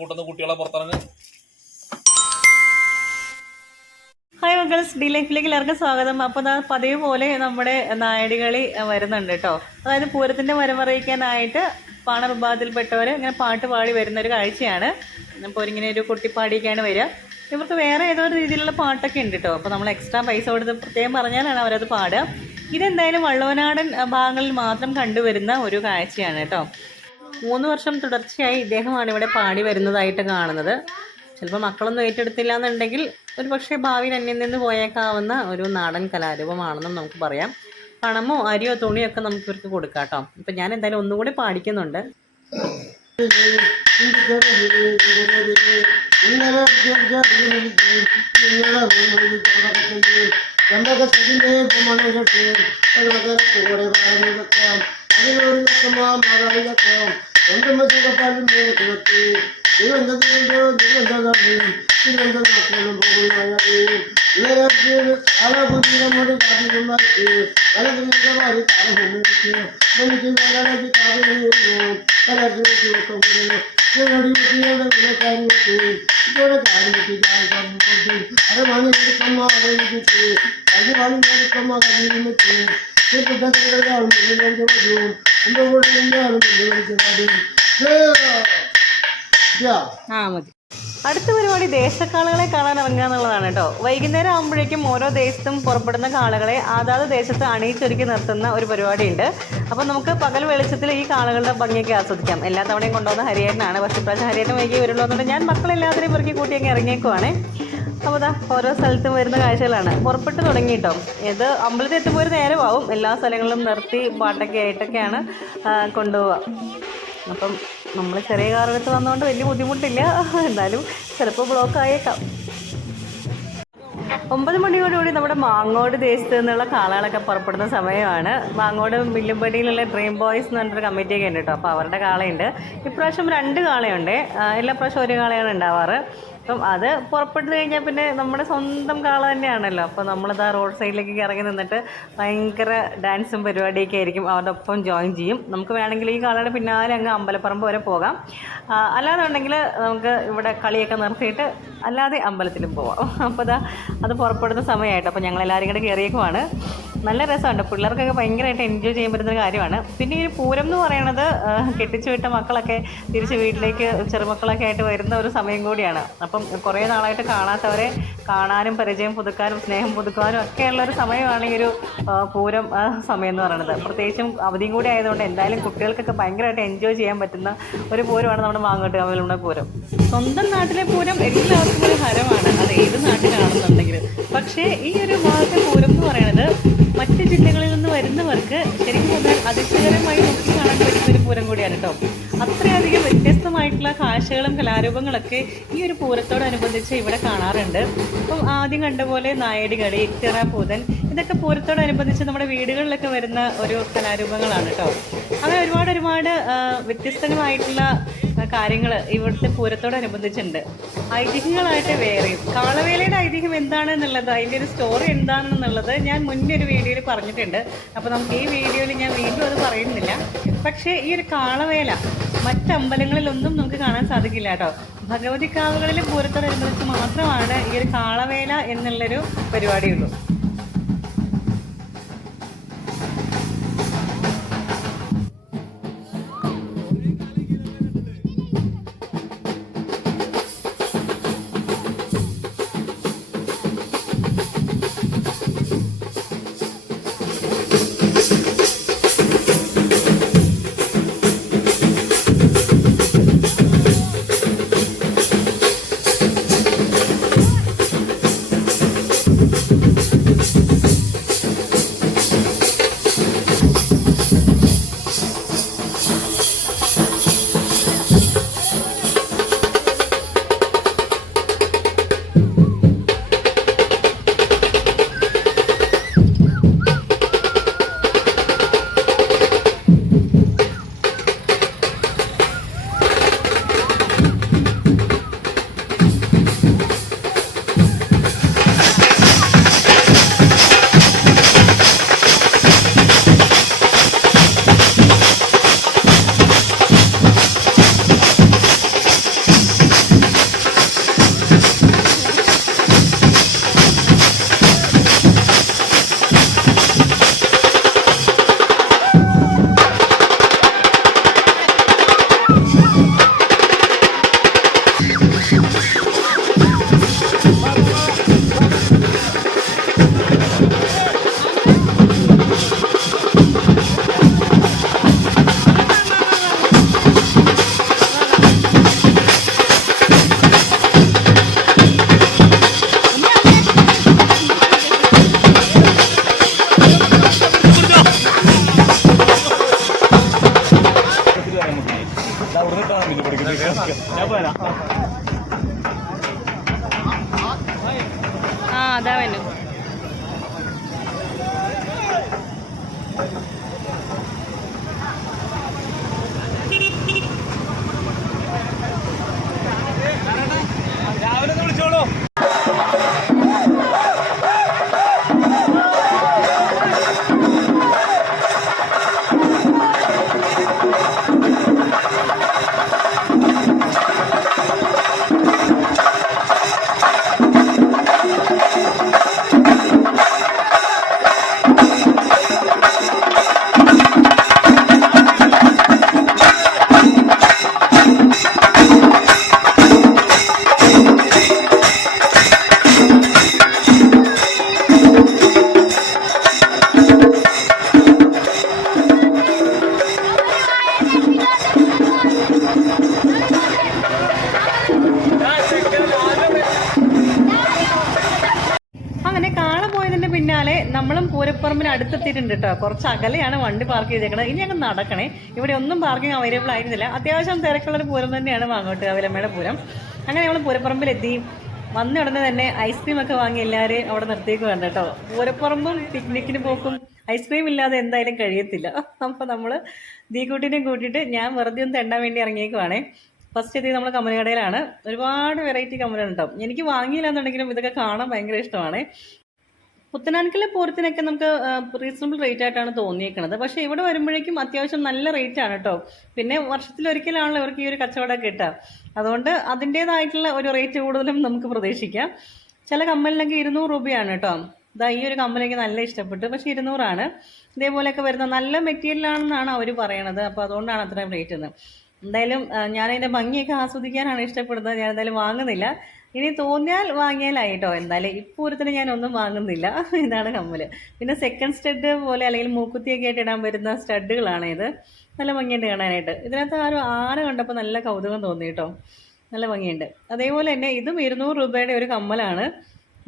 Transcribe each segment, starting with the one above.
കൂട്ടുന്ന കുട്ടികളെ പുറത്തിറങ്ങ്. Hi മക്കൾസ്, D ലൈഫിലേക്ക് എല്ലാവർക്കും സ്വാഗതം. അപ്പോൾ പതിവ് പോലെ നമ്മുടെ നായടികളി വരുന്നുണ്ട് കേട്ടോ. അതായത് പൂരത്തിൻ്റെ വരവറിയിക്കാനായിട്ട് പാണർഭാഗത്തിൽപ്പെട്ടവർ ഇങ്ങനെ പാട്ട് പാടി വരുന്നൊരു കാഴ്ചയാണ്. അപ്പോൾ ഇങ്ങനെ ഒരു കുട്ടിപ്പാടിയൊക്കെയാണ് വരിക. ഇവർക്ക് വേറെ ഏതോ രീതിയിലുള്ള പാട്ടൊക്കെ ഉണ്ട് കേട്ടോ. അപ്പോൾ നമ്മൾ എക്സ്ട്രാ പൈസ കൊടുത്ത് പ്രത്യേകം പറഞ്ഞാലാണ് അവരത് പാടുക. ഇതെന്തായാലും വള്ളവനാടൻ ഭാഗങ്ങളിൽ മാത്രം കണ്ടുവരുന്ന ഒരു കാഴ്ചയാണ് കേട്ടോ. 3 വർഷം തുടർച്ചയായി ഇദ്ദേഹമാണ് ഇവിടെ പാടി വരുന്നതായിട്ട് കാണുന്നത്. ചിലപ്പോൾ മക്കളൊന്നും ഏറ്റെടുത്തില്ല എന്നുണ്ടെങ്കിൽ ഒരു പക്ഷേ ഭാവിയിൽ അന്യം നിന്ന് പോയേക്കാവുന്ന ഒരു നാടൻ കലാരൂപമാണെന്നും നമുക്ക് പറയാം. പണമോ അരിയോ തുണിയോ ഒക്കെ നമുക്ക് ഇവർക്ക് കൊടുക്കാം കേട്ടോ. ഇപ്പം ഞാൻ എന്തായാലും ഒന്നുകൂടി പാടിക്കുന്നുണ്ട്. മതി. അടുത്ത പരിപാടി ദേശക്കാളുകളെ കാണാൻ ഇറങ്ങുക എന്നുള്ളതാണ് കേട്ടോ. വൈകുന്നേരം ആകുമ്പോഴേക്കും ഓരോ ദേശത്തും പുറപ്പെടുന്ന കാളകളെ അതാത് ദേശത്ത് അണിയിച്ചൊരുക്കി നിർത്തുന്ന ഒരു പരിപാടിയുണ്ട്. അപ്പോൾ നമുക്ക് പകൽ വെളിച്ചത്തിൽ ഈ കാളകളുടെ ഭംഗിയൊക്കെ ആസ്വദിക്കാം. എല്ലാ തവണയും കൊണ്ടുവന്ന ഹരിയേട്ടനാണ്. പക്ഷേ ഇപ്രാവശ്യം ഹരിയേട്ടൻ വൈകി വരുള്ളൂ എന്നുകൊണ്ട് ഞാൻ മക്കളെല്ലാവരെയും പെറുക്കി കൂട്ടി അങ്ങ് ഇറങ്ങിയേക്കുവാണേ. അപ്പോൾ ഓരോ സ്ഥലത്തും വരുന്ന കാഴ്ചകളാണ്. പുറപ്പെട്ട് തുടങ്ങിയിട്ടോ. ഇത് അമ്പലത്തിൽ എത്തുമ്പോൾ ഒരു നേരമാവും. എല്ലാ സ്ഥലങ്ങളിലും നിർത്തി പാട്ടൊക്കെ ആയിട്ടൊക്കെയാണ് കൊണ്ടുപോവുക. അപ്പം നമ്മൾ ചെറിയ കാറെടുത്ത് വന്നതുകൊണ്ട് വലിയ ബുദ്ധിമുട്ടില്ല. എന്നാലും ചിലപ്പോൾ ബ്ലോക്ക് ആയേക്കാം. 9 മണിയോടുകൂടി നമ്മുടെ മാങ്ങോട് ദേശത്ത് നിന്നുള്ള കാളകളൊക്കെ പുറപ്പെടുന്ന സമയമാണ്. മാങ്ങോട് മില്ലുംപടിയിലുള്ള ഡ്രീം ബോയ്സ് എന്ന് പറഞ്ഞൊരു കമ്മിറ്റിയൊക്കെ ഉണ്ട് കേട്ടോ. അപ്പോൾ അവരുടെ കാളയുണ്ട്. ഇപ്രാവശ്യം 2 കാളയുണ്ട്. എല്ലാ പ്രാവശ്യം ഒരു കാളയാണ് ഉണ്ടാവാറ്. അപ്പം അത് പുറപ്പെട്ടു കഴിഞ്ഞാൽ പിന്നെ നമ്മുടെ സ്വന്തം കാള തന്നെയാണല്ലോ. അപ്പോൾ നമ്മളിതാ റോഡ് സൈഡിലേക്ക് ഇറങ്ങി നിന്നിട്ട് ഭയങ്കര ഡാൻസും പരിപാടിയൊക്കെ ആയിരിക്കും. അവരുടെ ഒപ്പം ജോയിൻ ചെയ്യും. നമുക്ക് വേണമെങ്കിൽ ഈ കാളയുടെ പിന്നാലെ അങ്ങ് അമ്പലപ്പറമ്പ് വരെ പോകാം. അല്ലാതെ ഉണ്ടെങ്കിൽ നമുക്ക് ഇവിടെ കളിയൊക്കെ നിർത്തിയിട്ട് അല്ലാതെ അമ്പലത്തിലും പോവാം. അപ്പോൾ അത് പുറപ്പെടുന്ന സമയമായിട്ട് അപ്പോൾ ഞങ്ങളെല്ലാവരും കൂടെ കയറിയേക്കുവാണ്. നല്ല രസമുണ്ട്. പിള്ളേർക്കൊക്കെ ഭയങ്കരമായിട്ട് എൻജോയ് ചെയ്യാൻ പറ്റുന്ന കാര്യമാണ്. പിന്നെ ഈ പൂരം എന്ന് പറയുന്നത് കെട്ടിച്ചു വിട്ട മക്കളൊക്കെ തിരിച്ച് വീട്ടിലേക്ക് ചെറുമക്കളൊക്കെ ആയിട്ട് വരുന്ന ഒരു സമയം കൂടിയാണ്. അപ്പം കുറേ നാളായിട്ട് കാണാത്തവരെ കാണാനും പരിചയം പുതുക്കാനും സ്നേഹം പുതുക്കാനും ഒക്കെയുള്ള ഒരു സമയമാണ് ഈ ഒരു പൂരം സമയം എന്ന് പറയുന്നത്. പ്രത്യേകിച്ചും അവധിയും കൂടി ആയതുകൊണ്ട് എന്തായാലും കുട്ടികൾക്കൊക്കെ ഭയങ്കരമായിട്ട് എൻജോയ് ചെയ്യാൻ പറ്റുന്ന ഒരു പൂരമാണ് നമ്മുടെ മാങ്ങോട്ടുകാവിലുള്ള പൂരം. സ്വന്തം നാട്ടിലെ പൂരം എല്ലാവർക്കും ഒരു ഹരമാണ്. അത് ഏത് നാട്ടിലാണെന്നുണ്ടെങ്കിലും. പക്ഷേ ഈ ഒരു ഭാഗത്തെ പൂരം എന്ന് പറയുന്നത് മറ്റ് ജില്ലകളിൽ നിന്ന് വരുന്നവർക്ക് ശരിക്കും പറഞ്ഞാൽ അതിശയകരമായി നോക്കി കാണാൻ പറ്റുന്നൊരു പൂരം കൂടിയാണ് കേട്ടോ. അത്രയധികം വ്യത്യസ്തമായിട്ടുള്ള കാഴ്ചകളും കലാരൂപങ്ങളൊക്കെ ഈ ഒരു പൂരത്തോടനുബന്ധിച്ച് ഇവിടെ കാണാറുണ്ട്. അപ്പം ആദ്യം കണ്ട പോലെ നായടികളി, തിറപൂതൻ, ഇതൊക്കെ പൂരത്തോടനുബന്ധിച്ച് നമ്മുടെ വീടുകളിലൊക്കെ വരുന്ന ഒരു കലാരൂപങ്ങളാണ് കേട്ടോ. അങ്ങനെ ഒരുപാട് വ്യത്യസ്തങ്ങളായിട്ടുള്ള കാര്യങ്ങൾ ഇവിടുത്തെ പൂരത്തോടനുബന്ധിച്ചുണ്ട്. ഐതിഹ്യങ്ങളായിട്ട് വേറെയും. കാളവേലയുടെ ഐതിഹ്യം എന്താണെന്നുള്ളത്, അതിൻ്റെ ഒരു സ്റ്റോറി എന്താണെന്നുള്ളത് ഞാൻ മുന്നേ ഒരു വീഡിയോയിൽ പറഞ്ഞിട്ടുണ്ട്. അപ്പോൾ നമുക്ക് ഈ വീഡിയോയിൽ ഞാൻ വീണ്ടും അത് പറയുന്നില്ല. പക്ഷേ ഈ ഒരു കാളവേല മറ്റമ്പലങ്ങളിലൊന്നും നമുക്ക് കാണാൻ സാധിക്കില്ല കേട്ടോ. ഭഗവതിക്കാവുകളിലും പൂരത്തോടനുബന്ധിച്ച് മാത്രമാണ് ഈ ഒരു കാളവേല എന്നുള്ളൊരു പരിപാടിയുള്ളൂ. നമ്മളും പൂരപ്പറമ്പിന് അടുത്തെത്തിയിട്ടുണ്ട് കേട്ടോ. കുറച്ച് അകലെയാണ് വണ്ടി പാർക്ക് ചെയ്തേക്കുന്നത്. ഇനി അങ്ങ് നടക്കണേ. ഇവിടെ ഒന്നും പാർക്കിംഗ് അവൈലബിൾ ആയിരുന്നില്ല. അത്യാവശ്യം തിരക്കുള്ളൊരു പൂരം തന്നെയാണ് മാങ്ങോട്ടുകാവിലമ്മയുടെ പൂരം. അങ്ങനെ നമ്മൾ പൂരപ്പറമ്പിലെത്തി. വന്ന ഉടനെ തന്നെ ഐസ്ക്രീമൊക്കെ വാങ്ങി എല്ലാവരെയും അവിടെ നിർത്തിയേക്കുവാണ് കേട്ടോ. പൂരപ്പറമ്പും പിക്നിക്കിന് പോക്കും ഐസ്ക്രീം ഇല്ലാതെ എന്തായാലും കഴിയത്തില്ല. അപ്പോൾ നമ്മൾ ദീകൂട്ടിനെയും കൂട്ടിയിട്ട് ഞാൻ വെറുതെ ഒന്ന് തെണ്ടാൻ വേണ്ടി ഇറങ്ങിയേക്കുവാണേ. ഫസ്റ്റ് എത്തി നമ്മൾ കമ്മലുകടയിലാണ്. ഒരുപാട് വെറൈറ്റി കമ്മലുണ്ടാവും. എനിക്ക് വാങ്ങിയില്ല എന്നുണ്ടെങ്കിലും ഇതൊക്കെ കാണാൻ ഭയങ്കര ഇഷ്ടമാണ്. പുത്തനാൻകിലെ പൂരത്തിനൊക്കെ നമുക്ക് റീസണബിൾ റേറ്റ് ആയിട്ടാണ് തോന്നിയേക്കുന്നത്. പക്ഷേ ഇവിടെ വരുമ്പോഴേക്കും അത്യാവശ്യം നല്ല റേറ്റ് ആണ് കേട്ടോ. പിന്നെ വർഷത്തിലൊരിക്കലാണല്ലോ ഇവർക്ക് ഈ ഒരു കച്ചവടം കിട്ടുക. അതുകൊണ്ട് അതിൻ്റേതായിട്ടുള്ള ഒരു റേറ്റ് കൂടുതലും നമുക്ക് പ്രതീക്ഷിക്കാം. ചില കമ്മലിനൊക്കെ 200 രൂപയാണ് കേട്ടോ. ഇതാ ഈ ഒരു കമ്മലെനിക്ക് നല്ല ഇഷ്ടപ്പെട്ടു. പക്ഷേ 200 ഇതേപോലെയൊക്കെ വരുന്ന നല്ല മെറ്റീരിയലാണെന്നാണ് അവർ പറയണത്. അപ്പോൾ അതുകൊണ്ടാണ് അത്രയും റേറ്റ് എന്ന്. എന്തായാലും ഞാനതിൻ്റെ ഭംഗിയൊക്കെ ആസ്വദിക്കാനാണ് ഇഷ്ടപ്പെടുന്നത്. ഞാൻ എന്തായാലും വാങ്ങുന്നില്ല. ഇനി തോന്നിയാൽ വാങ്ങിയാലായി കേട്ടോ. എന്തായാലും ഇപ്പൂരത്തിന് ഞാനൊന്നും വാങ്ങുന്നില്ല. ഇതാണ് കമ്മൽ. പിന്നെ സെക്കൻഡ് സ്റ്റഡ് പോലെ അല്ലെങ്കിൽ മൂക്കുത്തിയൊക്കെ ആയിട്ട് ഇടാൻ വരുന്ന സ്റ്റഡുകളാണ് ഇത്. നല്ല ഭംഗിയുണ്ട് കാണാനായിട്ട്. ഇതിനകത്ത് ആ ഒരു ആന കണ്ടപ്പോൾ നല്ല കൗതുകം തോന്നി കേട്ടോ. നല്ല ഭംഗിയുണ്ട്. അതേപോലെ തന്നെ ഇതും 200 രൂപയുടെ ഒരു കമ്മലാണ്.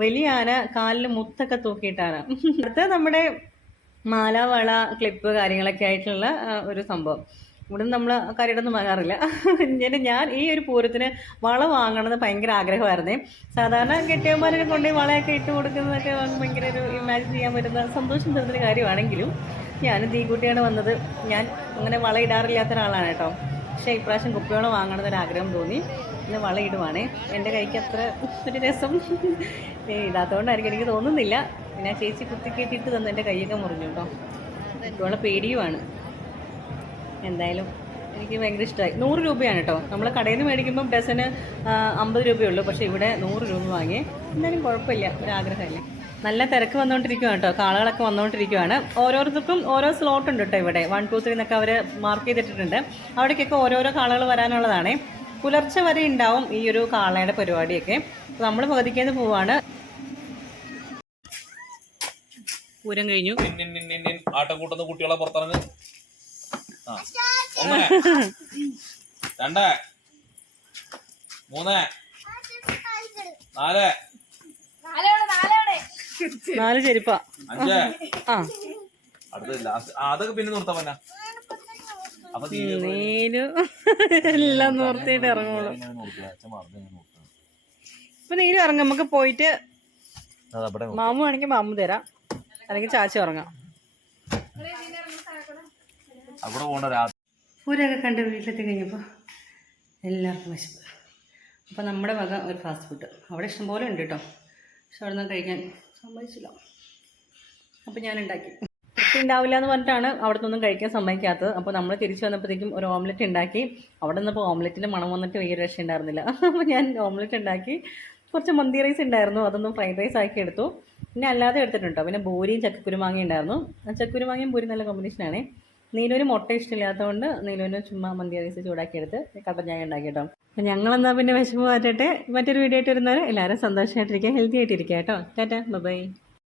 വലിയ ആന, കാലിൽ മുത്തൊക്കെ തൂക്കിയിട്ടാണ്. അടുത്ത നമ്മുടെ മാല, വള, ക്ലിപ്പ് കാര്യങ്ങളൊക്കെ ആയിട്ടുള്ള ഒരു സംഭവം. ഇവിടെ നമ്മൾ കാര്യമായിട്ടൊന്നും വാങ്ങാറില്ല. ഞാൻ ഈ ഒരു പൂരത്തിന് വള വാങ്ങണമെന്ന് ഭയങ്കര ആഗ്രഹമായിരുന്നേ. സാധാരണ കെട്ടിയന്മാരൊക്കെ കൊണ്ടുപോയി വളയൊക്കെ ഇട്ട് കൊടുക്കുന്നതൊക്കെ ഭയങ്കര ഒരു ഇമാജിൻ ചെയ്യാൻ പറ്റുന്ന സന്തോഷം തരുന്നൊരു കാര്യമാണെങ്കിലും ഞാൻ ദീകൂട്ടിയാണ് വന്നത്. ഞാൻ അങ്ങനെ വള ഇടാറില്ലാത്ത ഒരാളാണ് കേട്ടോ. പക്ഷേ ഇപ്രാവശ്യം കുപ്പിയോളം വാങ്ങണമെന്നൊരാഗ്രഹം തോന്നി. പിന്നെ വള ഇടുവാണേ. എൻ്റെ കൈക്ക് അത്ര ഒരു രസം ഇടാത്തതുകൊണ്ടായിരിക്കും എനിക്ക് തോന്നുന്നില്ല. പിന്നെ ചേച്ചി കുത്തിക്കേറ്റിട്ട് തന്ന് എൻ്റെ കൈയൊക്കെ മുറിഞ്ഞു കേട്ടോ. കുപ്പിയോളം പേടിയുമാണ്. എന്തായാലും എനിക്ക് ഭയങ്കര ഇഷ്ടമായി. 100 രൂപയാണ് കേട്ടോ. നമ്മൾ കടയിൽ നിന്ന് മേടിക്കുമ്പം ഡസന് 50 രൂപയുള്ളൂ. പക്ഷേ ഇവിടെ 100 രൂപ വാങ്ങി. എന്തായാലും കുഴപ്പമില്ല, ഒരാഗ്രഹമല്ലേ. നല്ല തിരക്ക് വന്നുകൊണ്ടിരിക്കുകയാണ് കേട്ടോ. കാളകളൊക്കെ വന്നുകൊണ്ടിരിക്കുകയാണ്. ഓരോരുത്തർക്കും ഓരോ സ്ലോട്ട് ഉണ്ട് കേട്ടോ. ഇവിടെ 1, 2, 3 എന്നൊക്കെ അവർ മാർക്ക് ചെയ്തിട്ടിട്ടുണ്ട്. അവിടേക്കൊക്കെ ഓരോരോ കാളകൾ വരാനുള്ളതാണ്. പുലർച്ചെ വരെ ഉണ്ടാവും ഈ ഒരു കാളയുടെ പരിപാടിയൊക്കെ. അപ്പോൾ നമ്മൾ പകുതിക്കേന്ന് പോവാണ്. പൂരം കഴിഞ്ഞു. ആട്ടക്കൂട്ടുന്ന കുട്ടികളെ പുറത്തിറങ്ങ്. 1, 2, 3, 4, 4 ചെരുപ്പാ. 5. അടുത്ത ലാസ്റ്റ് അതൊക്കെ പിന്നെ നിർത്താൻ പറ്റാ. അപ്പൊ നീനു എല്ലാം നിർത്തിയിട്ട് ഇറങ്ങുള്ളൂ. ഇപ്പൊ നീനു ഇറങ്ങും. നമുക്ക് പോയിട്ട് മാമു ആണെങ്കിൽ മാമു തരാം, അല്ലെങ്കിൽ ചാച്ചി ഉറങ്ങാം. പൂരൊക്കെ കണ്ട് വീട്ടിലെത്തി കഴിഞ്ഞപ്പോൾ എല്ലാവർക്കും വിശപ്പ്. അപ്പോൾ നമ്മുടെ വക ഒരു ഫാസ്റ്റ് ഫുഡ് അവിടെ ഇഷ്ടംപോലെ ഉണ്ട് കേട്ടോ. പക്ഷെ അവിടെ നിന്ന് കഴിക്കാൻ സമ്മതിച്ചില്ല. അപ്പോൾ ഞാൻ ഉണ്ടാക്കി. വൃത്തി ഉണ്ടാവില്ല എന്ന് പറഞ്ഞിട്ടാണ് അവിടെ നിന്നൊന്നും കഴിക്കാൻ സമ്മതിക്കാത്തത്. അപ്പോൾ നമ്മൾ തിരിച്ചു വന്നപ്പോഴത്തേക്കും ഒരു ഓംലെറ്റ് ഉണ്ടാക്കി. അവിടെ നിന്നപ്പോൾ ഓംലെറ്റിൻ്റെ മണം വന്നിട്ട് വലിയ രക്ഷ ഉണ്ടായിരുന്നില്ല. അപ്പോൾ ഞാൻ ഓംലെറ്റ് ഉണ്ടാക്കി. കുറച്ച് മന്തി റൈസ് ഉണ്ടായിരുന്നു, അതൊന്നും ഫ്രൈഡ് റൈസ് ആക്കി എടുത്തു. പിന്നെ അല്ലാതെ എടുത്തിട്ടുണ്ടോ. പിന്നെ ബൂരിയും ചക്കക്കുരുമാങ്ങയും ഉണ്ടായിരുന്നു. ചക്കക്കുരുമാങ്ങയും ബൂരി നല്ല കോമ്പിനേഷനാണ്. നീലൂര് മുട്ട ഇഷ്ടമില്ലാത്തതുകൊണ്ട് നീലൂരിന് ചുമ്മാ മന്തി റൈസ് ചൂടാക്കിയെടുത്ത് കട്ടൻ ചായ ഉണ്ടാക്കി കേട്ടോ. അപ്പം ഞങ്ങളെന്നാൽ പിന്നെ വിശപ്പ് മാറ്റട്ടെ. മറ്റൊരു വീഡിയോ ആയിട്ട് വരുന്നവരെ എല്ലാവരും സന്തോഷമായിട്ടിരിക്കുക, ഹെൽത്തി ആയിട്ടിരിക്കുക കേട്ടോ. ടാറ്റാ, ബൈ.